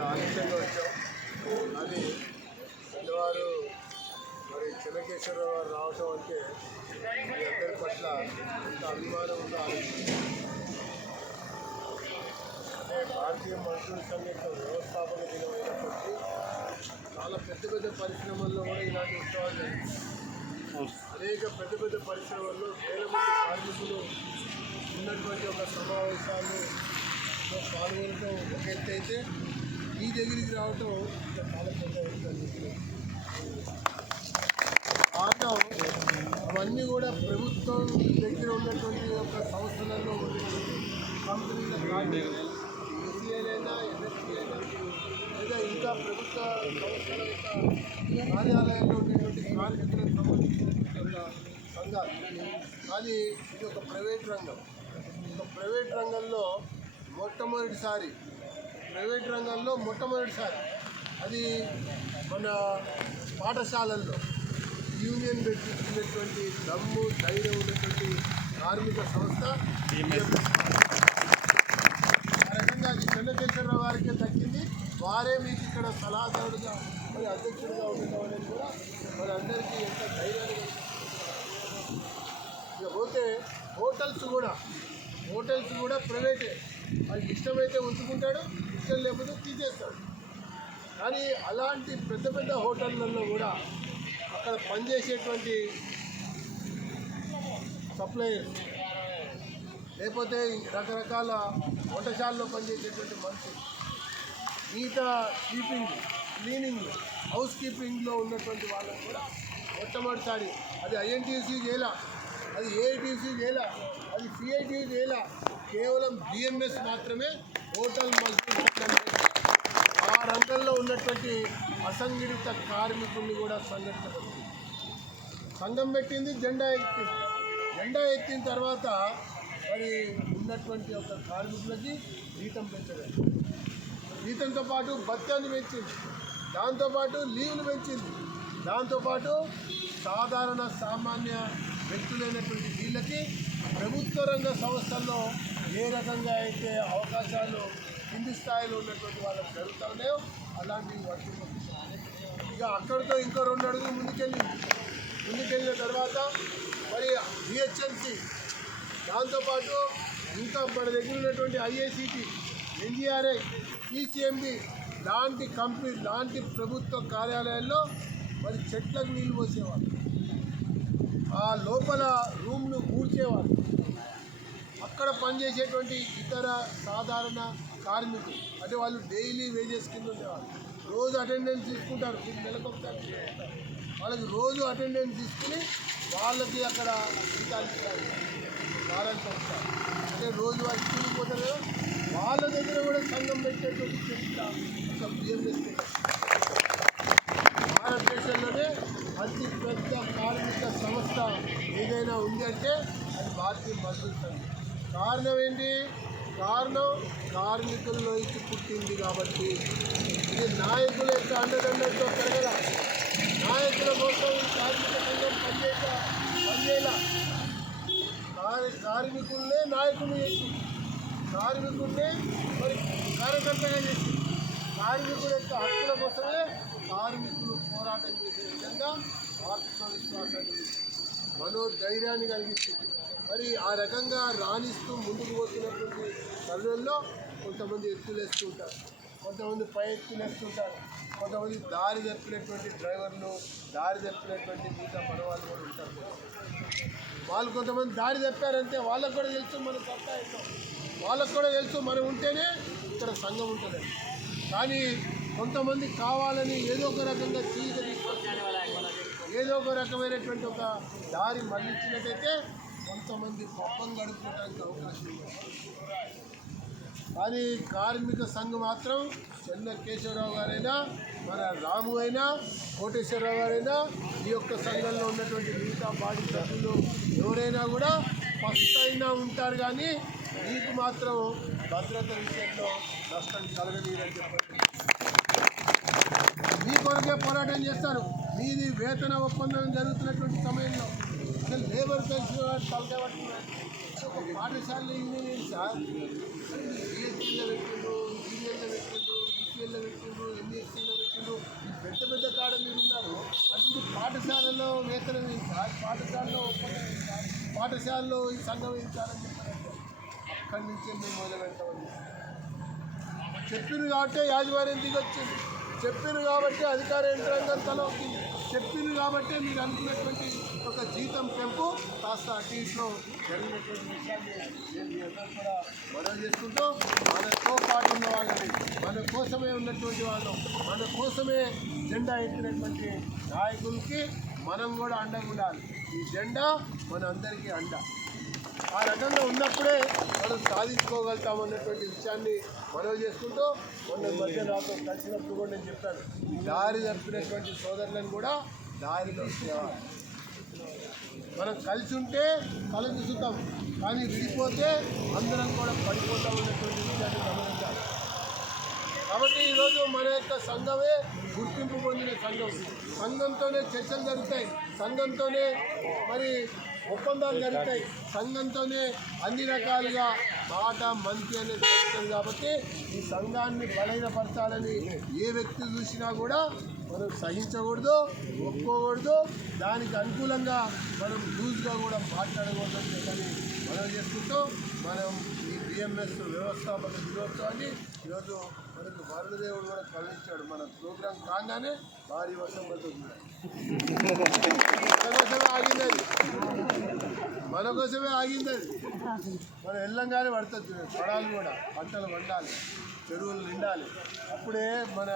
కొద్దిగా ఆలస్యంగా వచ్చాం. అది పెద్దవారు మరి చెన్నకేశ్వరరావు గారు రావటం అంటే మీ అందరి పట్ల ఎంత అభిమానం ఉందో అంటే భారతీయ మజ్దూర్ సంఘ యొక్క దినం అయినప్పటికీ చాలా పెద్ద పెద్ద పరిశ్రమల్లో కూడా ఇలాంటి ఉత్సవాలు జరిగింది అనేక పెద్ద పెద్ద పరిశ్రమల్లో వేల మంది కార్మికులు ఉన్నటువంటి ఒక సమావేశాలు పాల్గొనడం ఒక ఎత్తు అయితే ఈ దగ్గరికి రావటం ఆటం అవన్నీ కూడా ప్రభుత్వం దగ్గర ఉన్నటువంటి ఒక సంస్థలలో ఉన్నటువంటి కంపెనీల కార్మికులు ఈసీఐలైనా లేదా ఇంకా ప్రభుత్వ సంస్థల యొక్క కార్యాలయంలో ఉండేటువంటి కార్మికులకు సంబంధించినటువంటి సంఘాలు. కానీ ఇది ఒక ప్రైవేట్ రంగం. ఒక ప్రైవేట్ రంగంలో మొట్టమొదటిసారి ప్రైవేట్ రంగంలో మొట్టమొదటిసారి. అది మన పాఠశాలల్లో యూనియన్ పెట్టించినటువంటి దమ్ము ధైర్యం ఉన్నటువంటి కార్మిక సంస్థ. ఆ రకంగా అది గారికే దక్కింది వారే మీకు ఇక్కడ సలహాదారుడుగా మరి అధ్యక్షుడిగా ఉండడం అనేది కూడా మరి అందరికీ ఎంత ధైర్యాన్ని కలిగిస్తుంది. ఇక పోతే హోటల్స్ కూడా హోటల్స్ కూడా ప్రైవేటే. వాళ్ళకి ఇష్టమైతే ఉంచుకుంటాడు. ఇష్టం లేకపోతే తీసేస్తాడు కానీ అలాంటి పెద్ద పెద్ద హోటళ్ళల్లో కూడా అక్కడ పనిచేసేటువంటి సప్లయర్ లేకపోతే రకరకాల వంటశాలలో పనిచేసేటువంటి మనుషులు మిగతా కీపింగ్ క్లీనింగ్ హౌస్ కీపింగ్లో ఉన్నటువంటి వాళ్ళని కూడా మొట్టమొదటిసారి అది ఐఎన్టీసీ చేయాల అది ఏఐటీసీ చేయాల అది సిఐటీ చేయాల కేవలం బిఎంఎస్ మాత్రమే హోటల్ మజ్దూర్ ఆ రంగంలో ఉన్నటువంటి అసంఘటిత కార్మికుల్ని కూడా సంఘటితపడుతుంది సంఘం పెట్టింది జెండా ఎత్తి జెండా ఎత్తిన తర్వాత మరి ఉన్నటువంటి ఒక కార్మికులకి జీతం పెంచలేదు. జీతంతో పాటు భత్యాన్ని పెంచింది. దాంతోపాటు లీవ్లు పెంచింది. దాంతోపాటు సాధారణ సామాన్య వ్యక్తులైనటువంటి వీళ్ళకి ప్రభుత్వ రంగ సంస్థల్లో ఏ రకంగా అయితే అవకాశాలు కింది స్థాయిలో ఉన్నటువంటి వాళ్ళకి జరుగుతాయో అలాంటివి వర్తింపజేశారు ఇక అక్కడితో ఇంకో రెండు అడుగులు ముందుకెళ్ళింది ముందుకెళ్ళిన తర్వాత మరి బిహెచ్ఎంసి దాంతోపాటు ఇంకా మన దగ్గర ఉన్నటువంటి ఐఏసీటీ ఎన్జిఆర్ఐ ఈసీఎండి లాంటి కంపెనీ లాంటి ప్రభుత్వ కార్యాలయాల్లో మరి చెట్లకు నీళ్ళు పోసేవాళ్ళు. ఆ లోపల రూమ్ను ఊడ్చేవాళ్ళు అక్కడ పనిచేసేటువంటి ఇతర సాధారణ కార్మికులు. అంటే వాళ్ళు డైలీ వేజెస్ కింద ఉండేవాళ్ళు. రోజు అటెండెన్స్ తీసుకుంటారు. మీరు నెలకు వాళ్ళకి రోజు అటెండెన్స్ తీసుకుని వాళ్ళకి అక్కడ జీతాలు ఇస్తారు. వారానికి అంటే రోజు వాళ్ళు కూలిపోతారు వాళ్ళ దగ్గర కూడా సంఘం పెట్టేటువంటి చరిత్ర ఒక బిఎంఎస్ అతి పెద్ద కార్మిక సంస్థ ఏదైనా ఉంది అంటే అది భారతీయ మజ్దూర్ సంఘం కారణం ఏంటి కారణం కార్మికుల్లోకి పుట్టింది కాబట్టి ఇది నాయకుల యొక్క అండదండతో పెరగల నాయకుల కోసం ఈ కార్మిక సంఘం పనిచేయ పనిచేయాల కార్మికుల్నే నాయకులు చేసి కార్మికుల్నే మరి కార్యకర్తగా చేసి కార్మికుల యొక్క హక్కుల కోసమే కార్మికులు పోరాటం చేసే విధంగా ఆత్మవిశ్వాసాన్ని మనోధైర్యాన్ని కలిగిస్తుంది. మరి ఆ రకంగా రాణిస్తూ ముందుకు పోతున్నటువంటి తరుణంలో కొంతమంది ఎత్తులేస్తూ ఉంటారు. కొంతమంది పై ఎత్తులేస్తుంటారు కొంతమంది దారి తప్పినటువంటి డ్రైవర్లు దారి తప్పినటువంటి మిగతా పడవాళ్ళు కూడా ఉంటారు. వాళ్ళు కొంతమంది దారి తప్పారంటే వాళ్ళకు కూడా తెలుసు మన సత్తా వాళ్ళకు కూడా తెలుసు మనం ఉంటేనే ఇక్కడ సంఘం ఉంటుంది కానీ కొంతమంది కావాలని ఏదో ఒక రకంగా చీలిక తీసుకొచ్చి ఏదో ఒక రకమైనటువంటి ఒక దారి మళ్ళించినట్టయితే కొంతమంది పప్పం గడుపుకోవడానికి అవకాశం ఉంది. కానీ కార్మిక సంఘం మాత్రం చెన్న కేశవరావు గారైనా మన రాము అయినా కోటేశ్వరరావు గారైనా ఈ యొక్క సంఘంలో ఉన్నటువంటి మిగతా బాడీ సభ్యులు ఎవరైనా కూడా ఫస్ట్ అయినా ఉంటారు కానీ మీకు మాత్రం భద్రత విషయంలో నష్టం కలగనీరని చెప్పండి. మీ కొరకే పోరాటం చేస్తారు. మీది వేతన ఒప్పందం జరుగుతున్నటువంటి సమయంలో లేబర్ కలిసి తలకబడుతున్నారు ఒక పాఠశాలలో ఇంజనీరింగ్ సార్ బిఎస్సీలో పెట్టిండ్రు ఇంజనీర్లో పెట్టిండ్రు ఈసీఎల్లో పెట్టిండ్రు ఎంఈఎస్సీలో పెట్టిండ్రు పెద్ద పెద్ద కాడ మీరు ఉన్నారు. అటువంటి పాఠశాలలో వేతనం ఏం సార్? పాఠశాలలో ఒప్పందం సార్? పాఠశాలలో ఈ సంఘం ఏం సార్ అని చెప్పారంటే అక్కడి నుంచే మేము మొదలు పెట్టామని చెప్పారు కాబట్టి యాజమాన్యం దిగొచ్చింది. చెప్పారు కాబట్టి అధికార యంత్రాంగం తలొక్కి. చెప్పింది కాబట్టి మీరు అనుకున్నటువంటి ఒక జీతం పెంపు కాస్త అటు ఇట్లో జరిగినటువంటి విషయాన్ని నేను మీ అందరూ కూడా మనం చేసుకుంటూ మనతో పాటు ఉన్న వాళ్ళని మన కోసమే ఉన్నటువంటి వాళ్ళు మన కోసమే జెండా ఎత్తినటువంటి నాయకులకి మనం కూడా అండగా ఉండాలి. ఈ జెండా మన అందరికీ అండ. ఆ రకంగా ఉన్నప్పుడే మనం సాధించుకోగలుగుతాం అన్నటువంటి విషయాన్ని మనవి చేసుకుంటూ మొన్న మధ్య నాతో కలిసినప్పుడు కూడా నేను చెప్పాను. దారి తప్పినటువంటి సోదరులను కూడా దారిలో తేవాలి మనం కలిసి ఉంటే కలిసి చూద్దాం కానీ విడిపోతే అందరం కూడా పడిపోతాం అన్నటువంటి విషయాన్ని గమనించాలి. కాబట్టి ఈరోజు మన యొక్క సంఘమే గుర్తింపు పొందిన సంఘం. సంఘంతోనే చర్చలు జరుగుతాయి. సంఘంతోనే మరి ఒప్పందాలు జరుగుతాయి. సంఘంతోనే అన్ని రకాలుగా మాట మంచి అనేది జరుగుతుంది కాబట్టి ఈ సంఘాన్ని బలహీనపరచాలని ఏ వ్యక్తి చూసినా కూడా మనం సహించకూడదు ఒప్పుకోకూడదు. దానికి అనుకూలంగా మనం లూజ్గా కూడా మాట్లాడకూడదు అని మనం చేసుకుంటూ మనం ఈ బిఎంఎస్ వ్యవస్థాపక దినోత్సవాన్ని ఈరోజు మనకు వరుణదేవుడు కూడా కరుణించాడు మన ప్రోగ్రాం కాగానే భారీ వర్షం పడుతుంది. ఆగింది అది. మన కోసమే ఆగింది అది. మనం వెళ్ళంగానే పడుతుంది. పడాలి కూడా. పంటలు పండాలి. చెరువులు నిండాలి. అప్పుడే మన